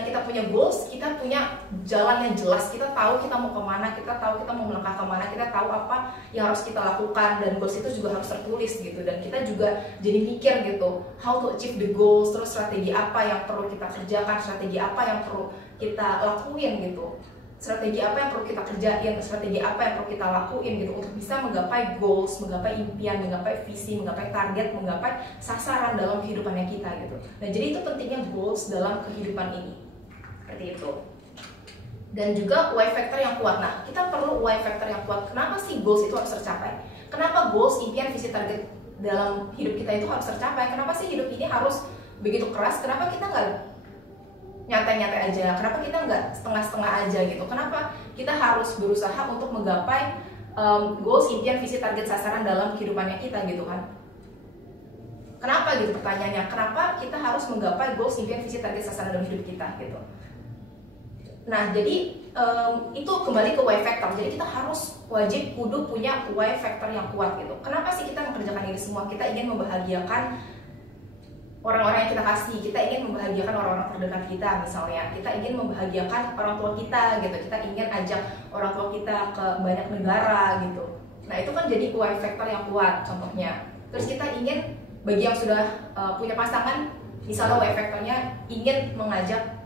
kita punya goals, kita punya jalan yang jelas, kita tahu kita mau kemana, kita tahu kita mau melangkah kemana, kita tahu apa yang harus kita lakukan, dan goals itu juga harus tertulis gitu. Dan kita juga jadi mikir gitu, how to achieve the goals, terus strategi apa yang perlu kita kerjakan, strategi apa yang perlu kita lakuin gitu, strategi apa yang perlu kita kerjain, strategi apa yang perlu kita lakuin gitu untuk bisa menggapai goals, menggapai impian, menggapai visi, menggapai target, menggapai sasaran dalam kehidupannya kita gitu. Nah jadi itu pentingnya goals dalam kehidupan ini. Seperti itu. Dan juga why factor yang kuat. Nah, kita perlu why factor yang kuat. Kenapa sih goals itu harus tercapai? Kenapa goals, impian, visi, target dalam hidup kita itu harus tercapai? Kenapa sih hidup ini harus begitu keras? Kenapa kita nggak nyantai-nyantai aja? Kenapa kita nggak setengah-setengah aja gitu? Kenapa kita harus berusaha untuk menggapai goals, impian, visi, target, sasaran dalam kehidupannya kita gitu kan? Kenapa gitu pertanyaannya? Kenapa kita harus menggapai goals, impian, visi, target, sasaran dalam hidup kita gitu? Nah, jadi itu kembali ke why factor. Jadi kita harus wajib kudu punya why factor yang kuat gitu. Kenapa sih kita mengerjakan ini semua? Kita ingin membahagiakan orang-orang yang kita kasih. Kita ingin membahagiakan orang-orang terdekat kita misalnya. Kita ingin membahagiakan orang tua kita gitu. Kita ingin ajak orang tua kita ke banyak negara gitu. Nah, itu kan jadi why factor yang kuat contohnya. Terus kita ingin bagi yang sudah punya pasangan, misalnya why factornya ingin mengajak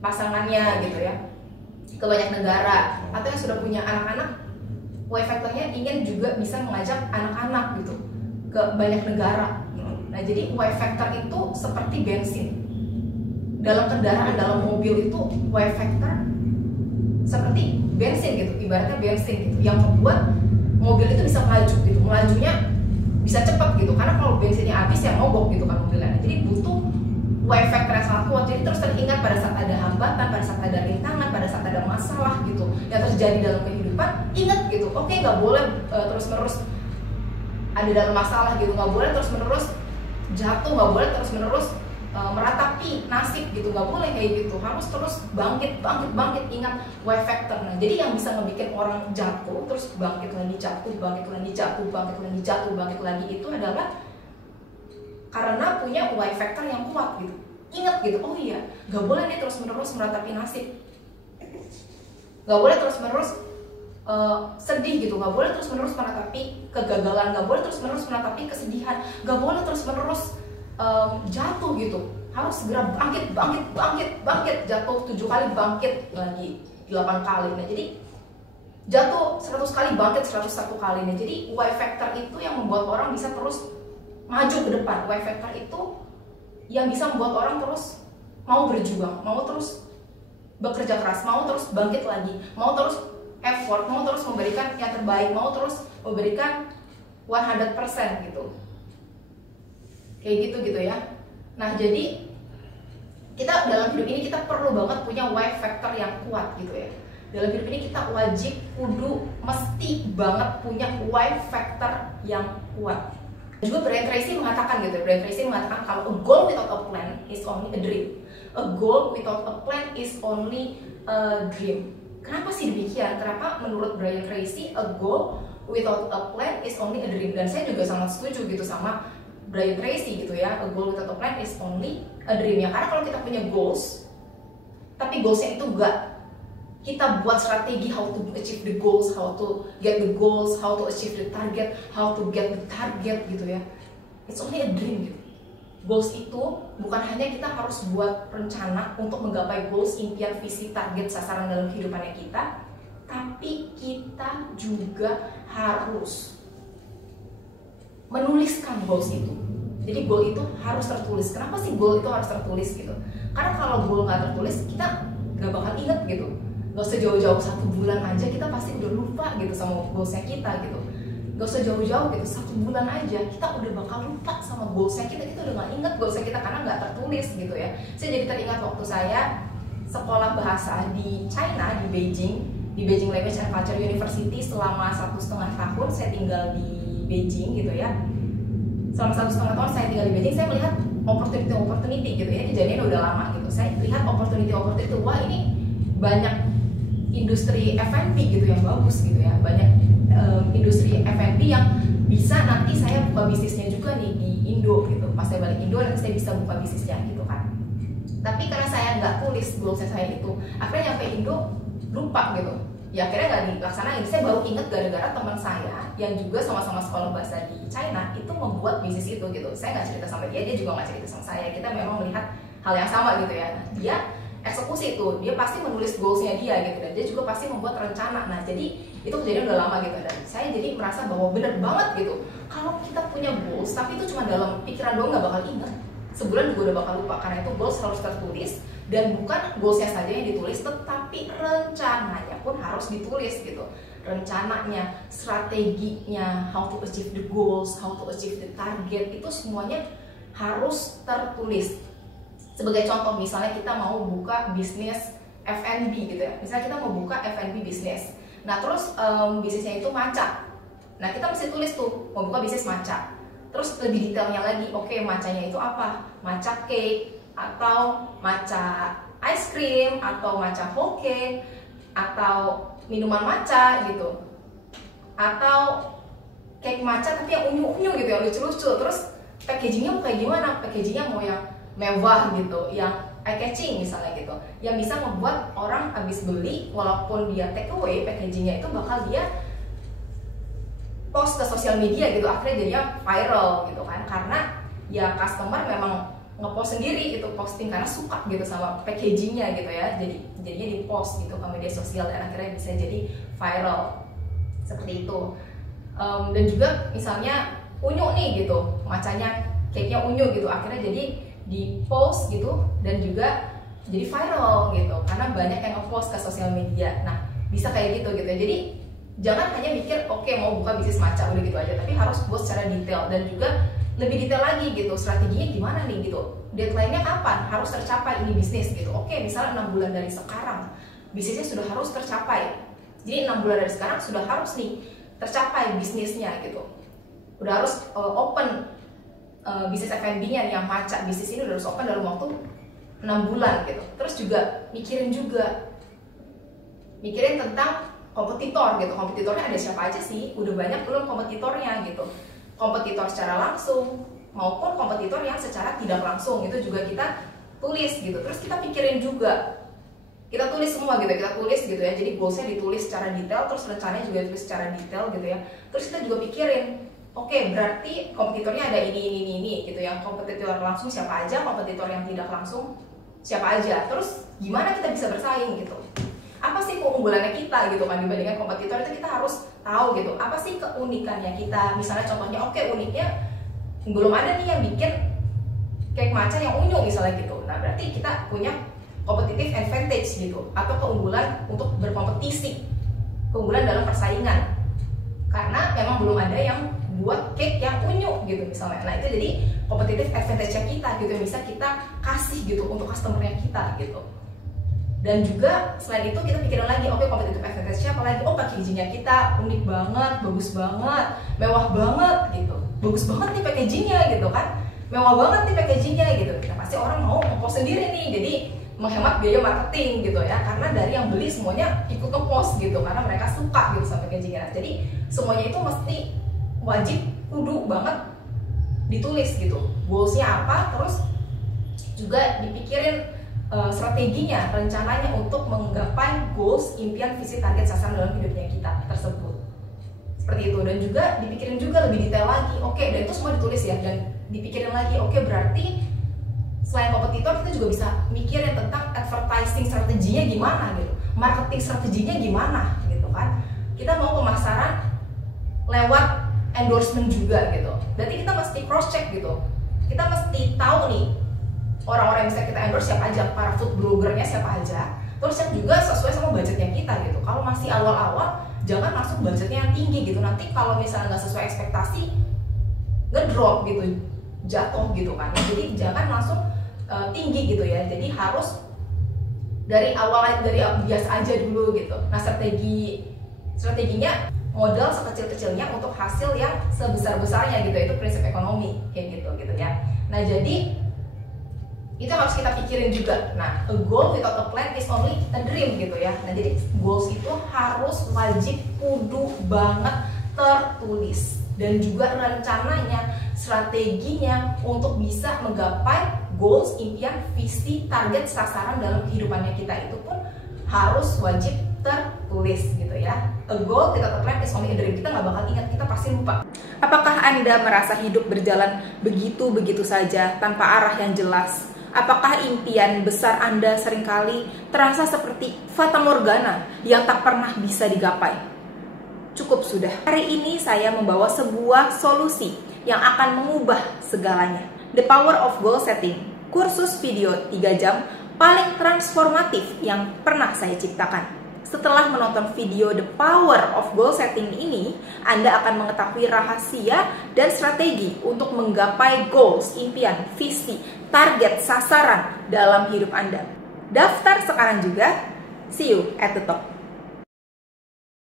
pasangannya gitu ya ke banyak negara, atau yang sudah punya anak-anak, why factornya ingin juga bisa mengajak anak-anak gitu ke banyak negara gitu. Nah jadi why factor itu seperti bensin dalam kendaraan, dalam mobil itu why factor seperti bensin gitu, ibaratnya bensin gitu yang membuat mobil itu bisa melaju gitu, melajunya bisa cepat gitu, karena kalau bensinnya habis ya mogok gitu kan mobilnya. Jadi butuh why factor yang sangat kuat, jadi terus teringat pada saat ada hambatan, pada saat ada rintangan, pada saat ada masalah gitu yang terjadi dalam kehidupan, ingat gitu, oke, nggak boleh terus-menerus ada dalam masalah gitu, nggak boleh terus-menerus jatuh, nggak boleh terus-menerus meratapi nasib gitu, nggak boleh kayak gitu, harus terus bangkit, ingat why factor. Nah jadi yang bisa ngebikin orang jatuh, terus bangkit lagi jatuh, bangkit lagi jatuh, bangkit lagi jatuh, bangkit lagi, itu adalah karena punya why factor yang kuat gitu. Ingat gitu, oh iya, gak boleh nih terus menerus meratapi nasib, gak boleh terus menerus sedih gitu, gak boleh terus menerus meratapi kegagalan, gak boleh terus menerus meratapi kesedihan, gak boleh terus menerus jatuh gitu. Harus segera bangkit, jatuh 7 kali, bangkit lagi 8 kali. Nah jadi jatuh 100 kali, bangkit 101 kali. Nah jadi why factor itu yang membuat orang bisa terus maju ke depan. Why factor itu yang bisa membuat orang terus mau berjuang, mau terus bekerja keras, mau terus bangkit lagi, mau terus effort, mau terus memberikan yang terbaik, mau terus memberikan 100% gitu. Kayak gitu ya. Nah jadi kita dalam hidup ini kita perlu banget punya why factor yang kuat gitu ya. Dalam hidup ini kita wajib kudu mesti banget punya why factor yang kuat. Juga Brian Tracy mengatakan gitu, kalau a goal without a plan is only a dream. A goal without a plan is only a dream. Kenapa sih demikian? Kenapa menurut Brian Tracy a goal without a plan is only a dream? Dan saya juga sangat setuju gitu sama Brian Tracy gitu ya. A goal without a plan is only a dream ya. Karena kalau kita punya goals, tapi goalsnya itu enggak kita buat strategi how to achieve the goals, how to get the goals, how to achieve the target, how to get the target gitu ya. It's only a dream gitu. Goals itu bukan hanya kita harus buat rencana untuk menggapai goals, impian, visi, target, sasaran dalam kehidupannya kita, tapi kita juga harus menuliskan goals itu. Jadi goal itu harus tertulis. Kenapa sih goal itu harus tertulis gitu? Karena kalau goal nggak tertulis, kita nggak bakal inget gitu. Gak usah jauh-jauh 1 bulan aja kita pasti udah lupa gitu sama goalsnya kita gitu. Gak usah jauh-jauh gitu, 1 bulan aja kita udah bakal lupa sama goalsnya kita udah gak inget goalsnya kita karena gak tertulis gitu ya. Saya jadi teringat waktu saya sekolah bahasa di China, di Beijing Language and Culture University selama 1,5 tahun saya tinggal di Beijing gitu ya. Selama 1,5 tahun saya tinggal di Beijing, saya melihat opportunity gitu ya. Kejadiannya udah lama gitu. Saya lihat opportunity, wah ini banyak industri F&B gitu yang bagus gitu ya, banyak industri F&B yang bisa nanti saya buka bisnisnya juga nih di Indo gitu. Pas saya balik Indo nanti saya bisa buka bisnisnya gitu kan. Tapi karena saya nggak tulis goalsnya saya itu, akhirnya nyampe Indo lupa gitu. Ya akhirnya nggak dilaksanain. Saya baru inget gara-gara teman saya yang juga sama-sama sekolah bahasa di China itu membuat bisnis itu gitu. Saya nggak cerita sama dia, dia juga nggak cerita sama saya. Kita memang melihat hal yang sama gitu ya. Nah, dia eksekusi itu, dia pasti menulis goalsnya dia gitu, dan dia juga pasti membuat rencana. Nah jadi itu kejadian udah lama gitu, dan saya jadi merasa bahwa bener banget gitu, kalau kita punya goals tapi itu cuma dalam pikiran doang nggak bakal ingat, sebulan juga udah bakal lupa. Karena itu goals harus tertulis, dan bukan goalsnya saja yang ditulis, tetapi rencananya pun harus ditulis gitu. Rencananya, strateginya, how to achieve the goals, how to achieve the target, itu semuanya harus tertulis. Sebagai contoh, misalnya kita mau buka bisnis F&B gitu ya, misalnya kita mau buka F&B bisnis. Nah terus bisnisnya itu matcha. Nah kita mesti tulis tuh, mau buka bisnis matcha. Terus lebih detailnya lagi, oke, matchanya itu apa? Matcha cake, atau matcha ice cream, atau matcha whole cake, atau minuman matcha gitu, atau cake matcha tapi yang unyu-unyu gitu, yang lucu-lucu. Terus packagingnya mau kayak gimana? Packagingnya mau yang mewah gitu, yang eye catching misalnya gitu, yang bisa membuat orang habis beli, walaupun dia take away, packagingnya itu bakal dia post ke sosial media gitu, akhirnya jadinya viral gitu kan, karena ya customer memang ngepost sendiri gitu, posting karena suka gitu sama packagingnya gitu ya, jadinya di post gitu ke media sosial, dan akhirnya bisa jadi viral seperti itu. Dan juga misalnya unyu nih gitu, macanya cake-nya unyu gitu, akhirnya jadi di post gitu, dan juga jadi viral gitu karena banyak yang ngepost ke sosial media. Nah bisa kayak gitu gitu ya. Jadi jangan hanya mikir oke, mau buka bisnis matcha udah gitu aja, tapi harus buat secara detail, dan juga lebih detail lagi gitu, strateginya gimana nih gitu, deadline-nya kapan harus tercapai ini bisnis gitu. Oke, misalnya 6 bulan dari sekarang bisnisnya sudah harus tercapai, jadi 6 bulan dari sekarang sudah harus nih tercapai bisnisnya gitu, udah harus open bisnis F&B-nya yang matcha, bisnis ini udah harus open dalam waktu 6 bulan gitu. Terus juga mikirin tentang kompetitor gitu, kompetitornya ada siapa aja sih, udah banyak belum kompetitornya gitu, kompetitor secara langsung maupun kompetitor yang secara tidak langsung, itu juga kita tulis gitu. Terus kita pikirin juga, kita tulis semua gitu, kita tulis gitu ya, jadi goalsnya ditulis secara detail, terus rencananya juga ditulis secara detail gitu ya. Terus kita juga pikirin, oke, berarti kompetitornya ada ini gitu, yang kompetitor langsung siapa aja, kompetitor yang tidak langsung siapa aja, terus gimana kita bisa bersaing gitu, apa sih keunggulannya kita gitu kan dibandingkan kompetitor, itu kita harus tahu gitu, apa sih keunikannya kita. Misalnya contohnya, oke, uniknya belum ada nih yang bikin cake matcha yang unyu misalnya gitu, nah berarti kita punya competitive advantage gitu, atau keunggulan untuk berkompetisi, keunggulan dalam persaingan, karena memang belum ada yang buat cake yang unyu gitu misalnya. Nah itu jadi competitive advantage-nya kita gitu, yang bisa kita kasih gitu untuk customer-nya kita gitu. Dan juga selain itu kita pikirin lagi, oke, competitive advantage-nya apa lagi? Oh, packaging-nya kita unik banget, bagus banget, mewah banget gitu, bagus banget nih packaging-nya gitu kan, mewah banget nih packaging-nya gitu. Nah pasti orang mau ngepost sendiri nih, jadi menghemat biaya marketing gitu ya, karena dari yang beli semuanya ikut ngepost gitu, karena mereka suka gitu sama packaging-nya. Jadi semuanya itu mesti wajib kudu banget ditulis gitu, goalsnya apa, terus juga dipikirin strateginya, rencananya untuk menggapai goals, impian, visi, target, sasaran dalam hidupnya kita tersebut, seperti itu. Dan juga dipikirin juga lebih detail lagi, oke, dan itu semua ditulis ya, dan dipikirin lagi, oke, berarti selain kompetitor kita juga bisa mikirin tentang advertising strateginya gimana gitu, marketing strateginya gimana gitu kan. Kita mau pemasaran lewat endorsement juga gitu, berarti kita mesti cross check gitu, kita mesti tahu nih orang-orang yang bisa kita endorse siapa aja, para food bloggernya siapa aja, terus yang juga sesuai sama budgetnya kita gitu. Kalau masih awal-awal jangan langsung budgetnya yang tinggi gitu, nanti kalau misalnya nggak sesuai ekspektasi ngedrop gitu, jatuh gitu kan. Jadi jangan langsung tinggi gitu ya, jadi harus dari awal, dari biasa aja dulu gitu. Nah strateginya modal sekecil-kecilnya untuk hasil yang sebesar-besarnya gitu, itu prinsip ekonomi kayak gitu ya. Nah jadi itu harus kita pikirin juga. Nah, a goal without a plan is only a dream gitu ya. Nah jadi goals itu harus wajib kudu banget tertulis, dan juga rencananya, strateginya untuk bisa menggapai goals, impian, visi, target, sasaran dalam kehidupannya kita itu pun harus wajib tertulis gitu ya. A goal without a plan is only a dream. Kita nggak bakal ingat, kita pasti lupa. Apakah Anda merasa hidup berjalan begitu-begitu saja tanpa arah yang jelas? Apakah impian besar Anda seringkali terasa seperti fata morgana yang tak pernah bisa digapai? Cukup sudah. Hari ini saya membawa sebuah solusi yang akan mengubah segalanya. The Power of Goal Setting, kursus video 3 jam paling transformatif yang pernah saya ciptakan. Setelah menonton video The Power of Goal Setting ini, Anda akan mengetahui rahasia dan strategi untuk menggapai goals, impian, visi, target, sasaran dalam hidup Anda. Daftar sekarang juga. See you at the top.